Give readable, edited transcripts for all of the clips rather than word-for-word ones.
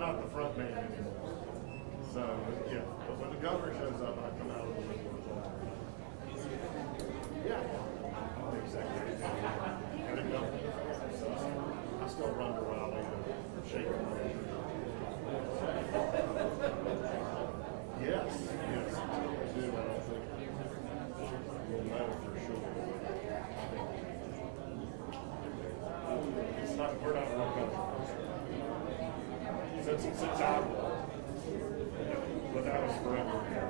not the front man anymore. So yeah, but when the governor shows up, I come out of the woodwork. Yeah, I'm the executive. And the governor, so I still run to Raleigh to shake the hand. Yes, yes, I do. I don't think we'll know for sure. It's not. We're not real country. Since I was, but that was forever ago.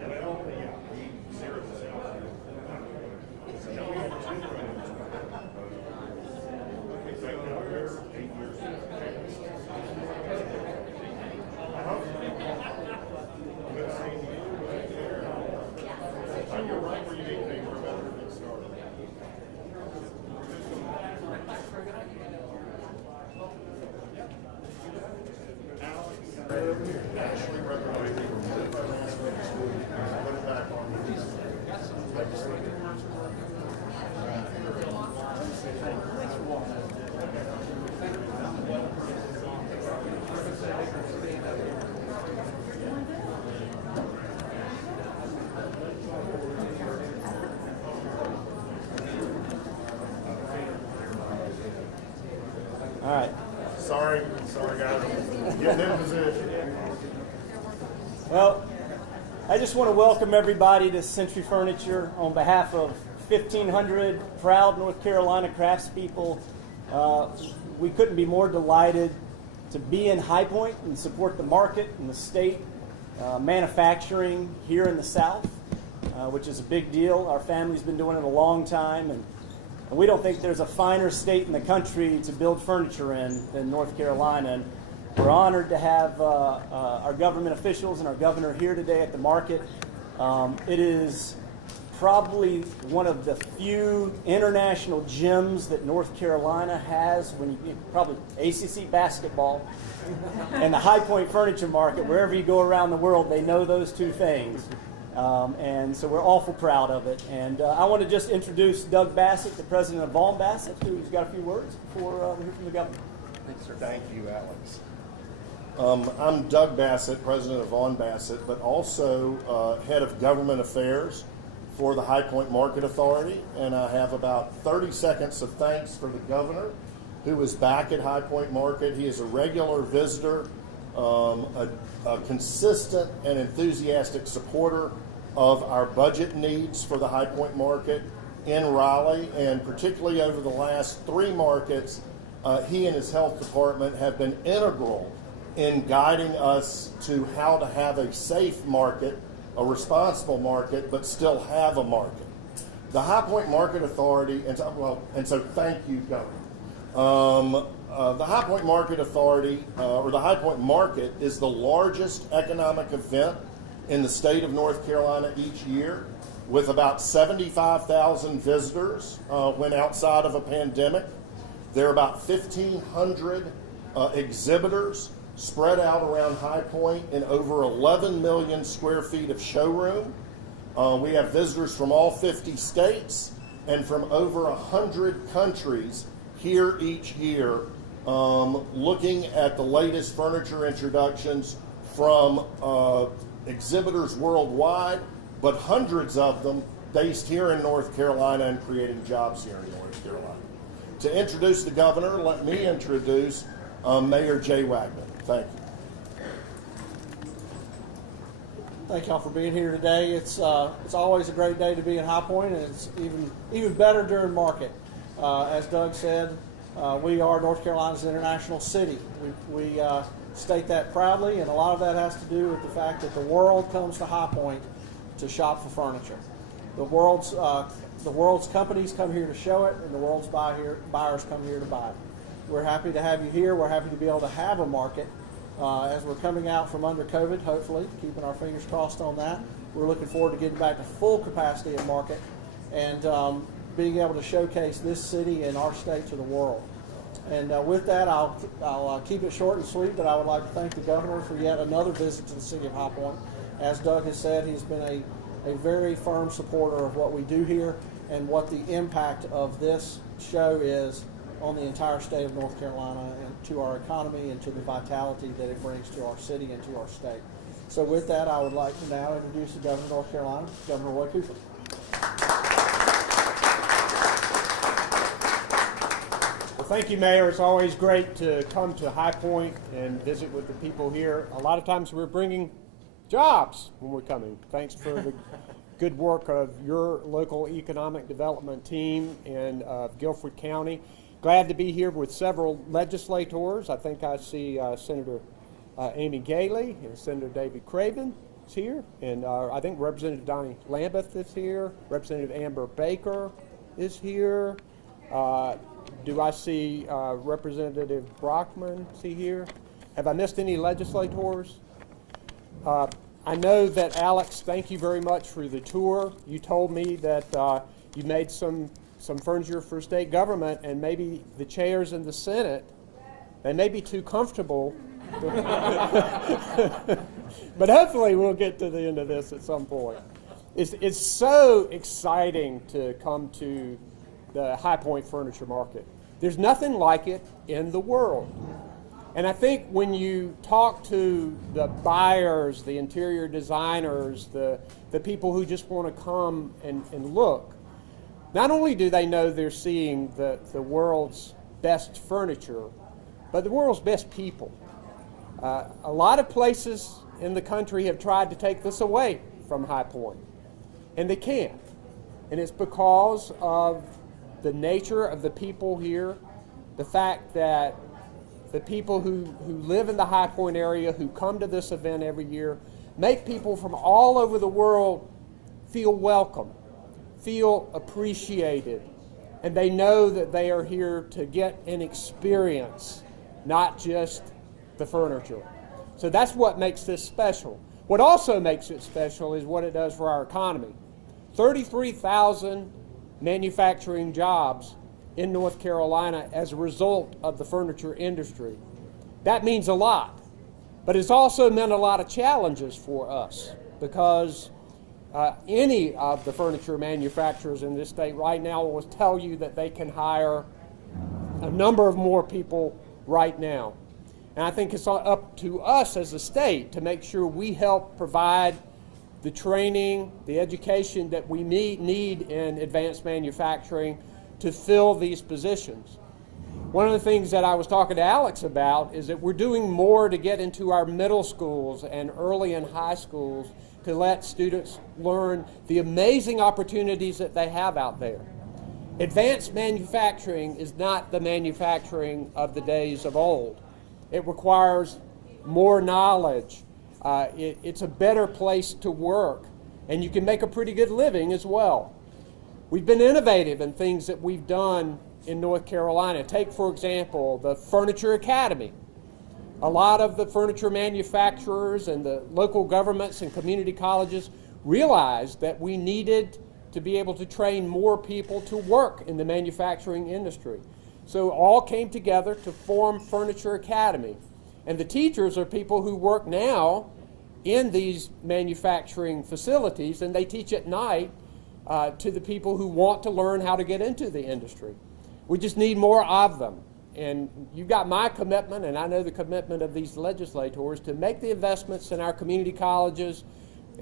Well, yeah, we zeroed this out. No, we had two friends. Exactly, I was 8 years ago. Good seeing you. You're right where you need to be. We're about to get started. Actually recommending put it back on these legislative words. All right. Sorry guys. Getting in position. Well, I just want to welcome everybody to Century Furniture on behalf of 1,500 proud North Carolina craftspeople. We couldn't be more delighted to be in High Point and support the market and the state manufacturing here in the South, which is a big deal. Our family's been doing it a long time, and we don't think there's a finer state in the country to build furniture in than North Carolina. And we're honored to have our government officials and our governor here today at the market. It is probably one of the few international gyms that North Carolina has. When you probably ACC basketball and the High Point furniture market, wherever you go around the world, they know those two things. And so we're awful proud of it. And I want to just introduce Doug Bassett, the president of Vaughn Bassett, who's got a few words before we hear from the governor. Thanks, sir. Thank you, Alex. I'm Doug Bassett, president of Vaughn Bassett, but also head of government affairs for the High Point Market Authority. And I have about 30 seconds of thanks for the governor, who is back at High Point Market. He is a regular visitor, a consistent and enthusiastic supporter of our budget needs for the High Point Market in Raleigh, and particularly over the last 3 markets, he and his health department have been integral in guiding us to how to have a safe market, a responsible market, but still have a market. The High Point Market Authority, and so thank you, Governor. The High Point Market Authority, or the High Point Market, is the largest economic event in the state of North Carolina each year, with about 75,000 visitors when outside of a pandemic. There are about 1,500 exhibitors spread out around High Point in over 11 million square feet of showroom. We have visitors from all 50 states and from over 100 countries here each year, looking at the latest furniture introductions from exhibitors worldwide, but hundreds of them based here in North Carolina and creating jobs here in North Carolina. To introduce the governor, let me introduce Mayor Jay Wagner. Thank you. Thank y'all for being here today. It's always a great day to be in High Point, and it's even better during market. As Doug said, we are North Carolina's international city. We state that proudly, and a lot of that has to do with the fact that the world comes to High Point to shop for furniture. The world's companies come here to show it, and the world's buyers come here to buy it. We're happy to have you here. We're happy to be able to have a market as we're coming out from under COVID, hopefully, keeping our fingers crossed on that. We're looking forward to getting back to full capacity of market and being able to showcase this city and our state to the world. And with that, I'll keep it short and sweet, but I would like to thank the governor for yet another visit to the city of High Point. As Doug has said, he's been a very firm supporter of what we do here, and what the impact of this show is on the entire state of North Carolina and to our economy and to the vitality that it brings to our city and to our state. So with that, I would like to now introduce the Governor of North Carolina, Governor Roy Cooper. Well, thank you, Mayor. It's always great to come to High Point and visit with the people here. A lot of times we're bringing jobs when we're coming. Thanks for the good work of your local economic development team in Guilford County. Glad to be here with several legislators. I think I see Senator Amy Galey and Senator David Craven is here, and I think Representative Donnie Lambeth is here. Representative Amber Baker is here. Do I see Representative Brockman? Is he here? Have I missed any legislators? I know that Alex, thank you very much for the tour. You told me that you made some furniture for state government, and maybe the chairs in the Senate, they may be too comfortable. But hopefully we'll get to the end of this at some point. It's so exciting to come to the High Point Furniture Market. There's nothing like it in the world. And I think when you talk to the buyers, the interior designers, the people who just want to come and look, not only do they know they're seeing the world's best furniture, but the world's best people. A lot of places in the country have tried to take this away from High Point, and they can't. And it's because of the nature of the people here, the fact that the people who live in the High Point area, who come to this event every year, make people from all over the world feel welcome, feel appreciated, and they know that they are here to get an experience, not just the furniture. So that's what makes this special. What also makes it special is what it does for our economy. 33,000 manufacturing jobs in North Carolina as a result of the furniture industry. That means a lot, but it's also meant a lot of challenges for us, because any of the furniture manufacturers in this state right now will tell you that they can hire a number of more people right now. And I think it's up to us as a state to make sure we help provide the training, the education that we need in advanced manufacturing to fill these positions. One of the things that I was talking to Alex about is that we're doing more to get into our middle schools and early and high schools to let students learn the amazing opportunities that they have out there. Advanced manufacturing is not the manufacturing of the days of old. It requires more knowledge. It's a better place to work, and you can make a pretty good living as well. We've been innovative in things that we've done in North Carolina. Take, for example, the Furniture Academy. A lot of the furniture manufacturers and the local governments and community colleges realized that we needed to be able to train more people to work in the manufacturing industry. So all came together to form Furniture Academy. And the teachers are people who work now in these manufacturing facilities, and they teach at night to the people who want to learn how to get into the industry. We just need more of them. And you've got my commitment, and I know the commitment of these legislators, to make the investments in our community colleges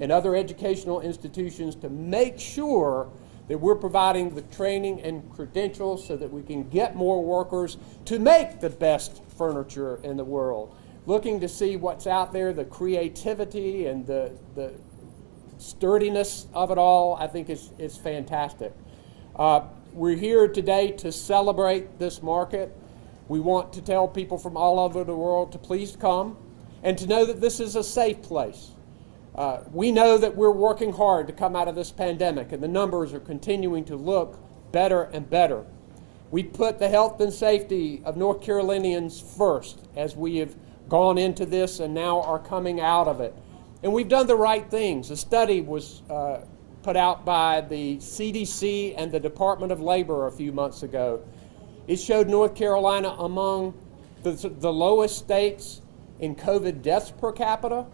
and other educational institutions to make sure that we're providing the training and credentials so that we can get more workers to make the best furniture in the world. Looking to see what's out there, the creativity and the sturdiness of it all, I think is fantastic. We're here today to celebrate this market. We want to tell people from all over the world to please come and to know that this is a safe place. We know that we're working hard to come out of this pandemic, and the numbers are continuing to look better and better. We put the health and safety of North Carolinians first as we have gone into this and now are coming out of it. And we've done the right things. A study was put out by the CDC and the Department of Labor a few months ago. It showed North Carolina among the lowest states in COVID deaths per capita,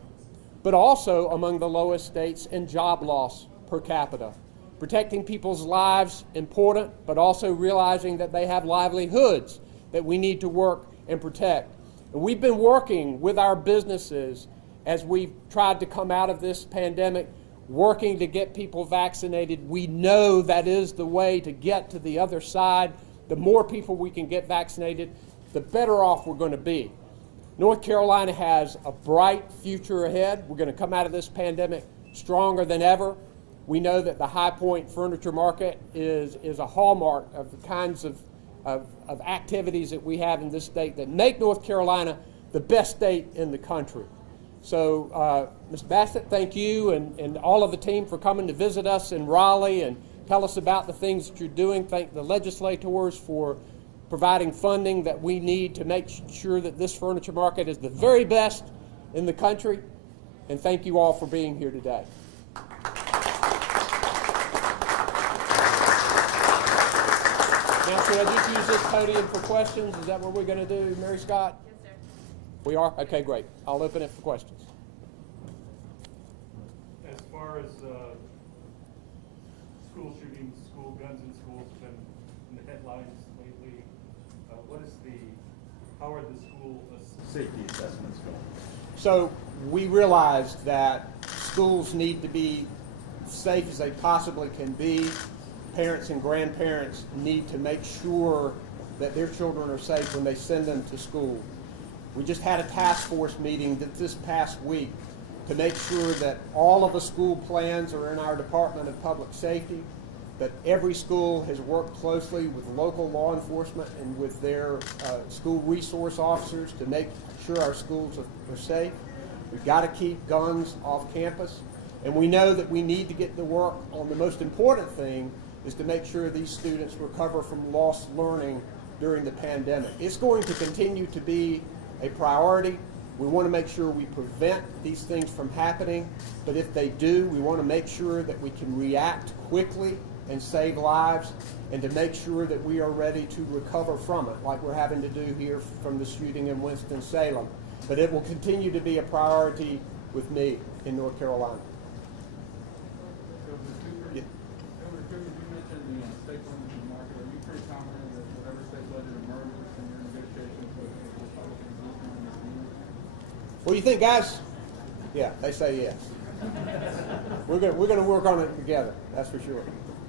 but also among the lowest states in job loss per capita. protecting people's lives, important, but also realizing that they have livelihoods that we need to work and protect. And we've been working with our businesses as we've tried to come out of this pandemic, working to get people vaccinated. We know that is the way to get to the other side. The more people we can get vaccinated, the better off we're going to be. North Carolina has a bright future ahead. We're going to come out of this pandemic stronger than ever. We know that the High Point furniture market is a hallmark of the kinds of activities that we have in this state that make North Carolina the best state in the country. So, Ms. Bassett, thank you and all of the team for coming to visit us in Raleigh and tell us about the things that you're doing. Thank the legislators for providing funding that we need to make sure that this furniture market is the very best in the country. And thank you all for being here today. Now, should I just use this podium for questions? Is that what we're going to do, Mary Scott? Yes, sir. We are? Okay, great. I'll open it for questions. As far as school shootings, school guns in schools have been in the headlines lately. How are the school safety assessments going? So we realized that schools need to be safe as they possibly can be. Parents and grandparents need to make sure that their children are safe when they send them to school. We just had a task force meeting this past week to make sure that all of the school plans are in our Department of Public Safety, that every school has worked closely with local law enforcement and with their school resource officers to make sure our schools are safe. We've got to keep guns off campus, and we know that we need to get to work on the most important thing is to make sure these students recover from lost learning during the pandemic. It's going to continue to be a priority. We want to make sure we prevent these things from happening, but if they do, we want to make sure that we can react quickly and save lives, and to make sure that we are ready to recover from it, like we're having to do here from the shooting in Winston-Salem. But it will continue to be a priority with me in North Carolina. Yeah. You mentioned the state furniture market. Are you pretty confident that whatever state budget emerges from your negotiations with Republicans is going to be? What do you think, guys? Yeah, they say yes. We're going to work on it together. That's for sure.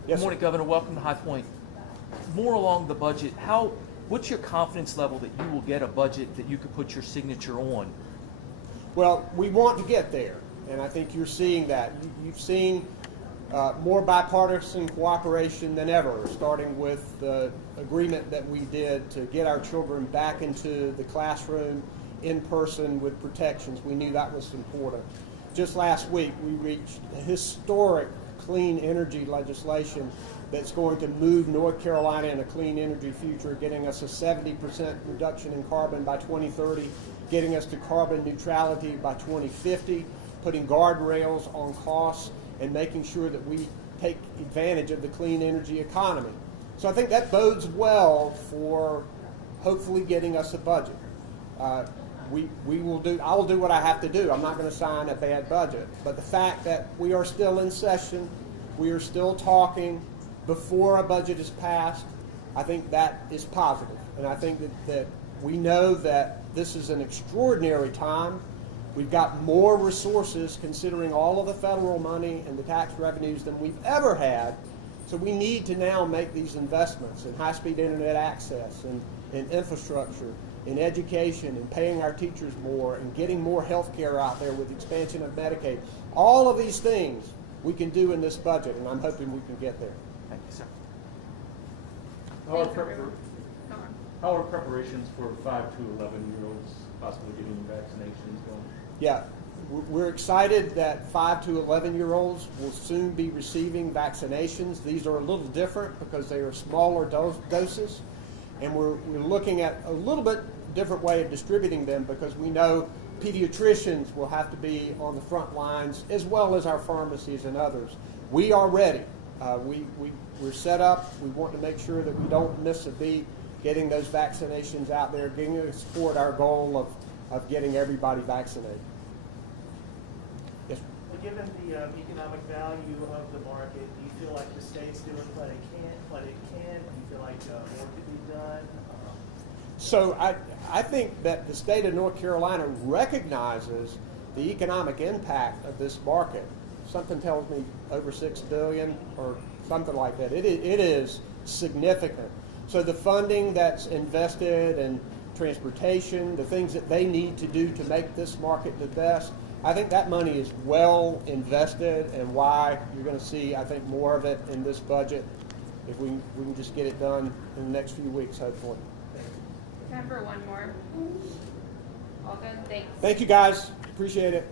Yes, Good morning, sir. Governor. Welcome to High Point. More along the budget, what's your confidence level that you will get a budget that you could put your signature on? Well, we want to get there, and I think you're seeing that. You've seen more bipartisan cooperation than ever, starting with the agreement that we did to get our children back into the classroom in person with protections. We knew that was important. Just last week, we reached a historic clean energy legislation that's going to move North Carolina in a clean energy future, getting us a 70% reduction in carbon by 2030, getting us to carbon neutrality by 2050, putting guardrails on costs, and making sure that we take advantage of the clean energy economy. So I think that bodes well for hopefully getting us a budget. I will do what I have to do. I'm not going to sign a bad budget. But the fact that we are still in session, we are still talking before a budget is passed, I think that is positive. And I think that we know that this is an extraordinary time. We've got more resources considering all of the federal money and the tax revenues than we've ever had. So we need to now make these investments in high-speed internet access and in infrastructure, in education, and paying our teachers more, and getting more health care out there with expansion of Medicaid. All of these things we can do in this budget, and I'm hoping we can get there. Thank you, sir. How are preparations for 5 to 11-year-olds possibly getting vaccinations going? Yeah, we're excited that 5 to 11-year-olds will soon be receiving vaccinations. These are a little different because they are smaller doses, and we're looking at a little bit different way of distributing them because we know pediatricians will have to be on the front lines as well as our pharmacies and others. We are ready. We're set up. We want to make sure that we don't miss a beat getting those vaccinations out there, getting us toward our goal of getting everybody vaccinated. Yes. Given the economic value of the market, do you feel like the state's doing what it can? Do you feel like more could be done? So I think that the state of North Carolina recognizes the economic impact of this market. Something tells me over $6 billion or something like that. It is significant. So the funding that's invested in transportation, the things that they need to do to make this market the best, I think that money is well invested, and why you're going to see, I think, more of it in this budget if we can just get it done in the next few weeks, hopefully. Time for one more. All good, thanks. Thank you, guys. Appreciate it.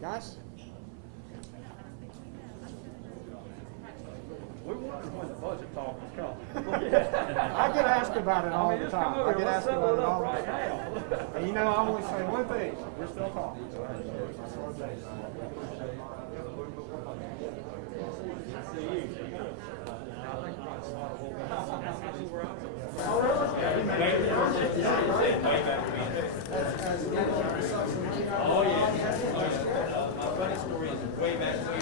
Guys? I get asked about it all the time. I get asked about it all the time. And you know, I always say one thing, we're still talking. Oh, yeah. My funny story is way back when